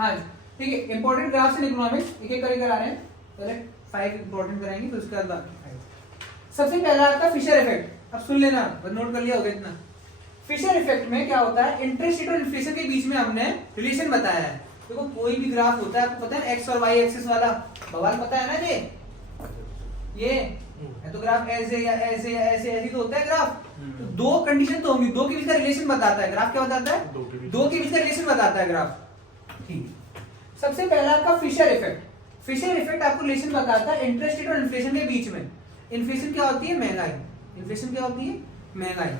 हाँ ठीक है, इंपॉर्टेंट ग्राफ्स इन इकोनॉमिक्स एक एक करके करा रहे हैं। पहले 5 इंपॉर्टेंट कराएंगे फिर उसके बाद बाकी 5। सबसे पहला आपका फिशर इफेक्ट, अब सुन लेना, नोट कर लिया होगा इतना। फिशर इफेक्ट में क्या होता है, इंटरेस्ट रेट और इन्फ्लेशन के बीच में हमने रिलेशन बताया है। देखो कोई भी ग्राफ होता है, आपको पता है एक्स और वाई एक्सिस वाला बवाल पता है ना, ये तो ग्राफ ऐसे या ऐसे या ऐसे ऐसे तो होता है ग्राफ। तो दो कंडीशन तो होंगी, दो के बीच का रिलेशन बताता है ग्राफ। क्या बताता है? दो के बीच का रिलेशन बताता है ग्राफ। ठीक, सबसे पहला आपका फिशर इफेक्ट। फिशर इफेक्ट आपको रिलेशन बताता है इंटरेस्ट रेट और इन्फ्लेशन के बीच में। इन्फ्लेशन क्या होती है? महंगाई। इन्फ्लेशन क्या होती है? महंगाई।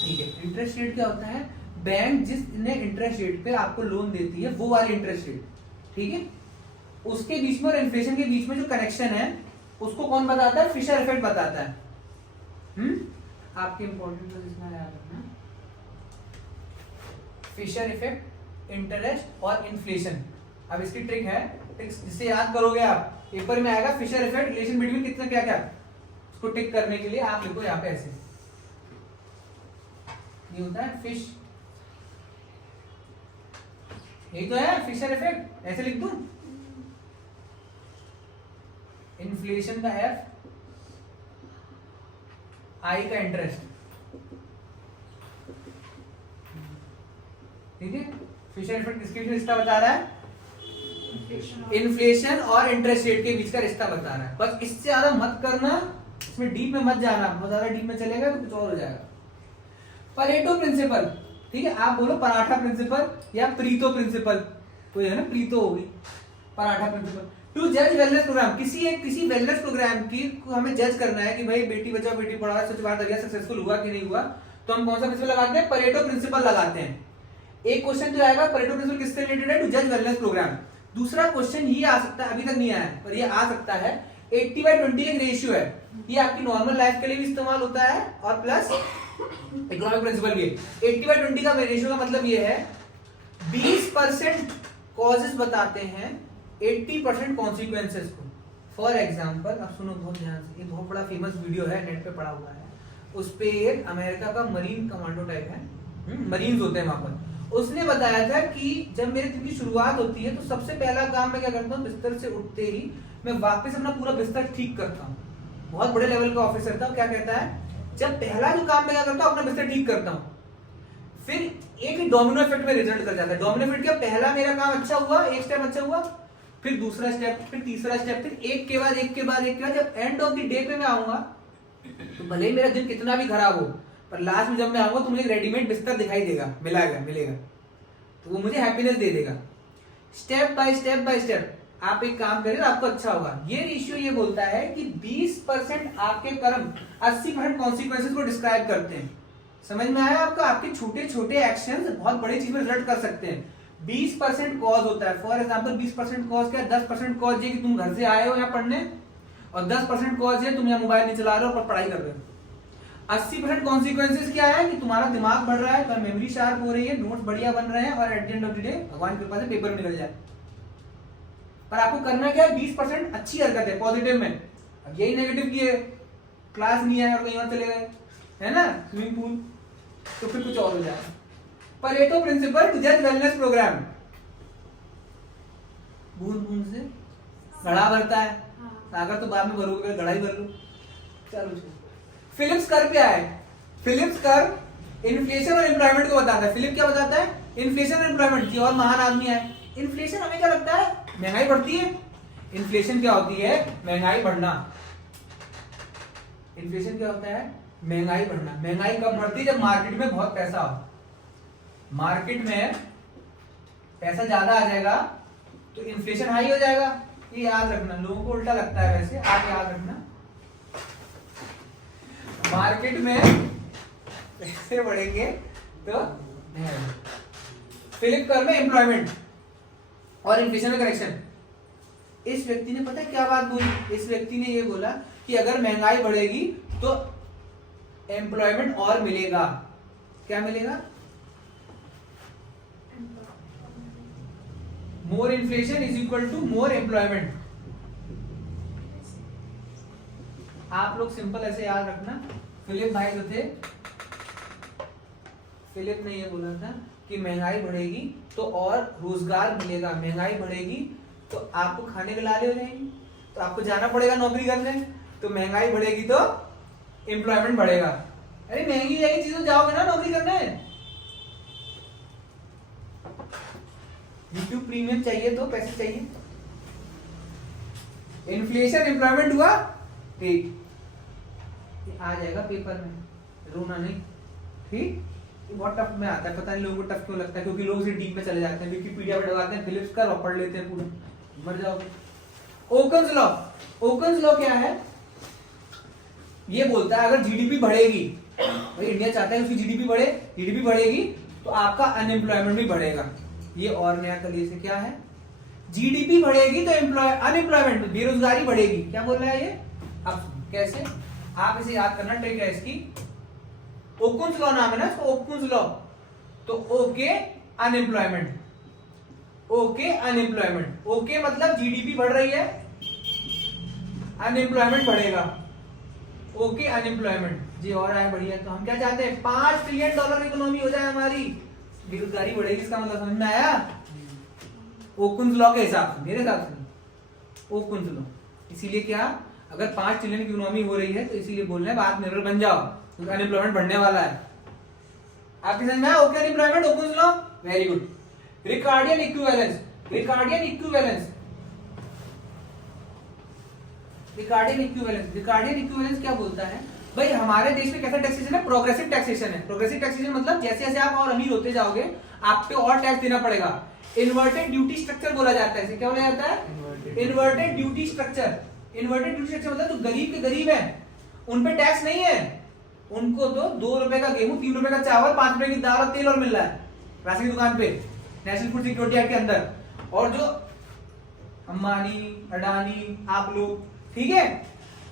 ठीक है, इंटरेस्ट रेट क्या होता है? बैंक जिसने इंटरेस्ट रेट पे आपको लोन देती है वो वाली इंटरेस्ट रेट, ठीक है, उसके बीच में और इन्फ्लेशन के बीच में जो कनेक्शन है उसको कौन बताता है? फिशर इफेक्ट बताता है। आपके इंपॉर्टेंट तो इसमें याद रखना, फिशर इफेक्ट, इंटरेस्ट और इन्फ्लेशन। अब इसकी ट्रिक है, जिससे याद करोगे आप, पेपर में आएगा फिशर इफेक्ट, रिलेशन बिटवीन कितना क्या क्या, उसको टिक करने के लिए आप लिखो यहाँ पे ऐसे, ये होता है फिश, यही तो है फिशर इफेक्ट, ऐसे लिख दूं, इन्फ्लेशन का एफ, आई का इंटरेस्ट, ठीक है। फिशर इफेक्ट किसके बीच रिश्ता बता रहा है? इन्फ्लेशन और इंटरेस्ट रेट के बीच का रिश्ता बता रहा है। बस इससे ज्यादा मत करना, इसमें डीप में मत जाना, बहुत ज्यादा डीप में चलेगा तो कुछ और हो जाएगा। परेटो प्रिंसिपल, ठीक है, आप बोलो पराठा प्रिंसिपल या प्रीतो प्रिंसिपल, कोई है ना, प्रीतो होगी, पराठा प्रिंसिपल। टू जज वेलनेस प्रोग्राम, किसी वेलनेस प्रोग्राम की को हमें जज करना है कि भाई बेटी बचाओ बेटी पढ़ाओ स्वच्छ भारत अभियान सक्सेसफुल हुआ कि नहीं हुआ, तो हम कौन सा प्रिंसिपल लगाते हैं? परेटो प्रिंसिपल लगाते हैं। एक क्वेश्चन जो आएगा परेटो प्रिंसिपल किससे रिलेटेड है? टू जज वेलनेस प्रोग्राम। दूसरा क्वेश्चन ये आ सकता है, अभी तक नहीं आया है पर ये आ सकता है, 80/20 एक रेशियो है, ये आपकी नॉर्मल लाइफ के लिए भी इस्तेमाल होता है और प्लस इकोनॉमिक प्रिंसिपल भी। 80/20 का रेशियो का मतलब ये है 20% कॉजेस बताते हैं, 80% कॉन्सिक्वेंसेस को। फॉर एग्जाम्पल, अब सुनो बहुत ध्यान से, ये बहुत बड़ा फेमस वीडियो है, नेट पे पड़ा हुआ है, उस पे एक अमेरिका का मरीन कमांडो टाइप है, मरीन्स होते हैं वहां पर, उसने बताया था कि जब मेरे दिन की शुरुआत होती है तो सबसे पहला काम मैं क्या करता हूँ, बिस्तर से उठते ही मैं वापस अपना पूरा बिस्तर ठीक करता हूँ। बहुत बड़े लेवल का ऑफिसर था, क्या कहता है, जब पहला जो काम मैं क्या करता हूँ, अपना बिस्तर ठीक करता हूँ, फिर एक डोमिनो इफेक्ट में रिजल्ट कर जाता है। डोमिनो इफेक्ट क्या, पहला मेरा काम अच्छा हुआ, एक स्टेप अच्छा हुआ, फिर दूसरा स्टेप, फिर तीसरा स्टेप, फिर एक के बाद एक के बाद एक के बाद, जब एंड ऑफ द डे पे मैं आऊंगा तो भले ही मेरा दिन कितना भी खराब हो, पर लास्ट में जब मैं आऊंगा तो मुझे रेडीमेड बिस्तर दिखाई देगा, मिलेगा, तो वो मुझे हैप्पीनेस दे देगा। स्टेप बाय स्टेप आप एक काम करें तो आपको अच्छा होगा। ये रेशियो ये बोलता है कि 20% आपके कर्म 80% कॉन्सिक्वेंसेस को डिस्क्राइब करते हैं। समझ में आया आपका? आपके छोटे छोटे एक्शंस बहुत बड़ी चीज में रिजल्ट कर सकते हैं। 20% कॉज होता है, फॉर एग्जांपल 20% कॉज क्या है? 10% कॉज ये कि तुम घर से आए हो यहाँ पढ़ने, और 10% कॉज है तुम यहाँ मोबाइल नहीं चला रहे हो पर पढ़ाई कर रहे हो। 80% कॉन्सिक्वेंसेस क्या है कि तुम्हारा दिमाग बढ़ रहा है, तुम्हारी मेमोरी शार्प हो रही है, नोट्स बढ़िया बन रहे हैं, और at the end of the day भगवान की कृपा से पेपर निकल जाए। पर आपको करना क्या है? 20% अच्छी हरकत है, पॉजिटिव में। अब यही नेगेटिव की है, क्लास नहीं आया और कहीं और चले गए, है ना, स्विमिंग पूल, तो फिर कुछ और हो जाए। परेटो प्रिंसिपल टू जज वेलनेस प्रोग्राम, बूंद बूंद से घड़ा भरता है, सागर तो बाद में भरोगे, घड़ा ही भर लो। चलो, फिलिप्स कर्व क्या है? फिलिप्स कर्व इन्फ्लेशन और एम्प्लॉयमेंट को बताता है। फिलिप क्या बताता है? इन्फ्लेशन और एम्प्लॉयमेंट की, और महान आदमी है। इन्फ्लेशन हमें क्या लगता है? महंगाई बढ़ती है। इन्फ्लेशन क्या होती है? महंगाई बढ़ना। इन्फ्लेशन क्या होता है? महंगाई बढ़ना। महंगाई कब बढ़ती है? जब मार्केट में बहुत पैसा हो। मार्केट में पैसा ज्यादा आ जाएगा तो इन्फ्लेशन हाई हो जाएगा। ये याद रखना, लोगों को उल्टा लगता है वैसे, आप याद रखना। मार्केट में पैसे बढ़ेंगे तो फिलिप कर्व में एम्प्लॉयमेंट और इन्फ्लेशन में करेक्शन। इस व्यक्ति ने पता है क्या बात बोली? इस व्यक्ति ने ये बोला कि अगर महंगाई बढ़ेगी तो एम्प्लॉयमेंट और मिलेगा। क्या मिलेगा? More inflation is equal to more employment. आप लोग सिंपल ऐसे याद रखना। फिलिप भाई जो थे, फिलिप ने ये बोला था कि महंगाई बढ़ेगी तो और रोजगार मिलेगा, महंगाई बढ़ेगी तो आपको खाने के लाले हो जाएंगे, तो आपको जाना पड़ेगा नौकरी करने, तो महंगाई बढ़ेगी तो एम्प्लॉयमेंट बढ़ेगा। अरे महंगी जाएगी चीजों जाओगे ना नौकरी करने। यूट्यूब प्रीमियम चाहिए तो पैसे चाहिए। इन्फ्लेशन एम्प्लॉयमेंट हुआ ठीक, आ जाएगा पेपर में, रोना नहीं ठीक। बहुत टफ में आता है, पता नहीं लोगों को टफ क्यों लगता है, क्योंकि लोग इसे डीप में चले जाते हैं, विकिपीडिया पे डलवाते हैं, फिलिप्स का पढ़ लेते हैं पूरा, मर जाओगे। ओकन्स लॉ, ओकन्स लॉ क्या है? ये बोलता है अगर जीडीपी बढ़ेगी, भाई इंडिया चाहता है उसकी जीडीपी बढ़े, जीडीपी बढ़ेगी तो आपका अनएम्प्लॉयमेंट भी बढ़ेगा। ये और नया कलिए से क्या है, जीडीपी बढ़ेगी तो अनएम्प्लॉयमेंट बेरोजगारी बढ़ेगी। क्या बोल रहा है ये? अब कैसे आप इसे याद करना, ट्रिक है इसकी। ओकुन्स लॉ नाम है ना इसको, ओकुन्स लॉ। तो okay unemployment, okay unemployment, okay मतलब जीडीपी बढ़ रही है, अनएम्प्लॉयमेंट बढ़ेगा, ओके अनएम्प्लॉयमेंट जी। और आए बढ़िया, तो हम क्या चाहते हैं, $5 ट्रिलियन इकोनॉमी हो जाए हमारी, बेरोजगारी बढ़ेगी, इसका मतलब समझ में आया? ओकुन्स लॉ के हिसाब से, मेरे हिसाब से ओकुन्स लॉ। इसीलिए क्या, अगर 5 ट्रिलियन की इकोनॉमी हो रही है तो इसीलिए बोल रहे हैं आत्मनिर्भर बन जाओ, क्योंकि अनएम्प्लॉयमेंट बढ़ने वाला है। आपके समझ में आया okay unemployment, Okun's law? Very good. Ricardian equivalence, Ricardian equivalence, Ricardian equivalence, Ricardian equivalence क्या बोलता है भाई, हमारे देश में कैसा टैक्सेशन है, प्रोग्रेसिव टैक्सेशन है। प्रोग्रेसिव टैक्सेशन मतलब जैसे जैसे आप और अमीर होते जाओगे आप पे और टैक्स देना पड़ेगा। इन्वर्टेड ड्यूटी स्ट्रक्चर बोला जाता है इसे, क्या बोला जाता है? Inverted duty structure. Inverted duty structure मतलब जो गरीब के गरीब है उन पे टैक्स नहीं है, उनको तो 2 रुपए का गेहूं, 3 रुपए का चावल, 5 रुपए की दाल और तेल और मिल रहा है राशन की दुकान पे, नेशनल फूड सिक्योरिटी एक्ट के अंदर। और जो अंबानी अडानी आप लोग, ठीक है,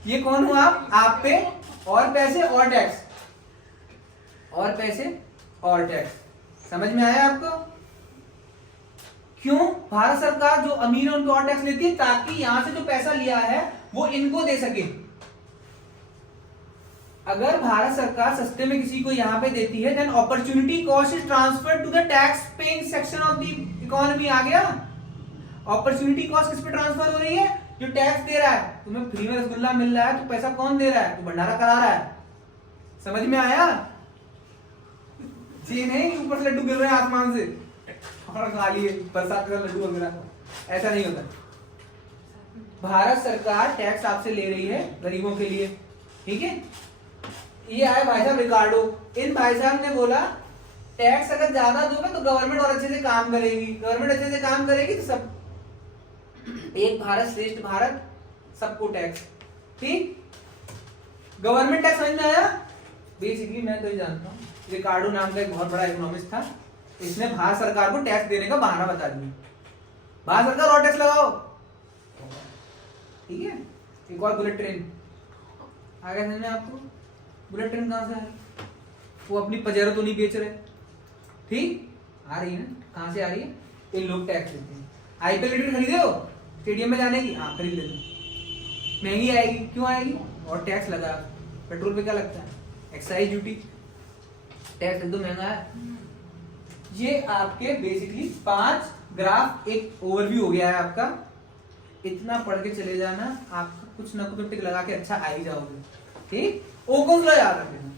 ये कौन हुआ? आप पे और पैसे और टैक्स, और पैसे और टैक्स। समझ में आया आपको? क्यों? भारत सरकार जो अमीर है उनको और टैक्स लेती है ताकि यहां से जो पैसा लिया है वो इनको दे सके। अगर भारत सरकार सस्ते में किसी को यहां पे देती है, then opportunity cost is transferred to the tax paying section of the economy. आ गया? अपॉर्चुनिटी कॉस्ट किस पे ट्रांसफर हो रही है? जो टैक्स दे रहा है, तुम्हें फ्री में रसगुल्ला मिल रहा है तो पैसा कौन दे रहा है? तो भंडारा करा रहा है। समझ में आया? जी नहीं, ऊपर से लड्डू गिर रहे हैं आसमान से और खा लिए बरसात का लड्डू वगैरह, ऐसा नहीं होता। भारत सरकार टैक्स आपसे ले रही है गरीबों के लिए, ठीक है। ये आए भाई साहब रिकार्डो, इन भाई साहब ने बोला टैक्स अगर ज्यादा दोगे तो गवर्नमेंट और अच्छे से काम करेगी, गवर्नमेंट अच्छे से काम करेगी तो सब, एक भारत श्रेष्ठ भारत, सबको टैक्स, ठीक। गवर्नमेंट टैक्स समझ में आया? बेसिकली मैं तो ये जानता हूँ, रिकार्डो नाम का एक बहुत बड़ा इकोनॉमिस्ट था, इसने भारत सरकार को टैक्स देने का बहाना बता दिया, भारत सरकार और टैक्स लगाओ, ठीक है। एक और बुलेट ट्रेन आ गया समझ में आपको? बुलेट ट्रेन कहां से आ रही? वो अपनी पजेरो तो नहीं बेच रहे, ठीक, आ रही है ना, कहां से आ रही है? ये लोग टैक्स देते हैं। आईपीएल टिकट खरीदे हो स्टेडियम में जाने की? हाँ खरीद लेते। महंगी आएगी, क्यों आएगी? और टैक्स लगा। पेट्रोल पे क्या लगता है? एक्साइज ड्यूटी, टैक्स एकदम महंगा है। ये आपके बेसिकली 5 ग्राफ एक ओवरव्यू हो गया है आपका। इतना पढ़ के चले जाना, आपका कुछ ना कुछ टिक लगा के अच्छा आ ही जाओगे, ठीक। ओकुन्स लॉ याद रखना।